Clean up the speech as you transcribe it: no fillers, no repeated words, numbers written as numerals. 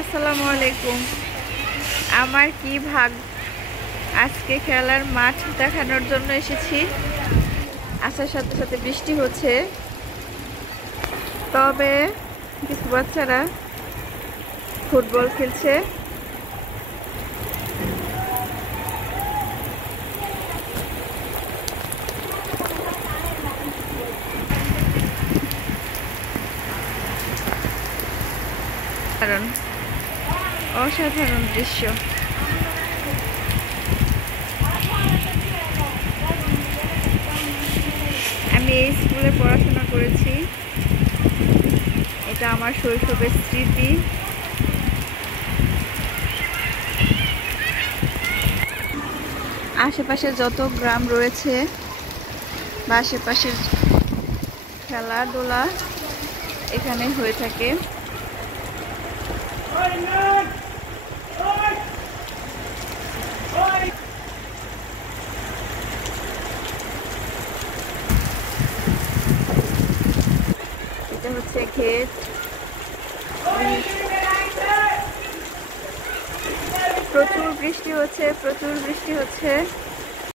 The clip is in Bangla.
আসসালামু আলাইকুম। আমার কি ভাগ, আজকে খেলার মাঠ দেখানোর জন্য এসেছি। আসার সাথে সাথে বৃষ্টি হচ্ছে, তবে কিছু বাচ্চারা ফুটবল খেলছে। কারণ অসাধারণ দৃশ্য। আমি এই স্কুলে পড়াশোনা করেছি, এটা আমার শৈশবের স্মৃতি। আশেপাশে যত গ্রাম রয়েছে বা আশেপাশের খেলাধুলা এখানে হয়ে থাকে। এটা হচ্ছে ক্ষেত, প্রচুর বৃষ্টি হচ্ছে।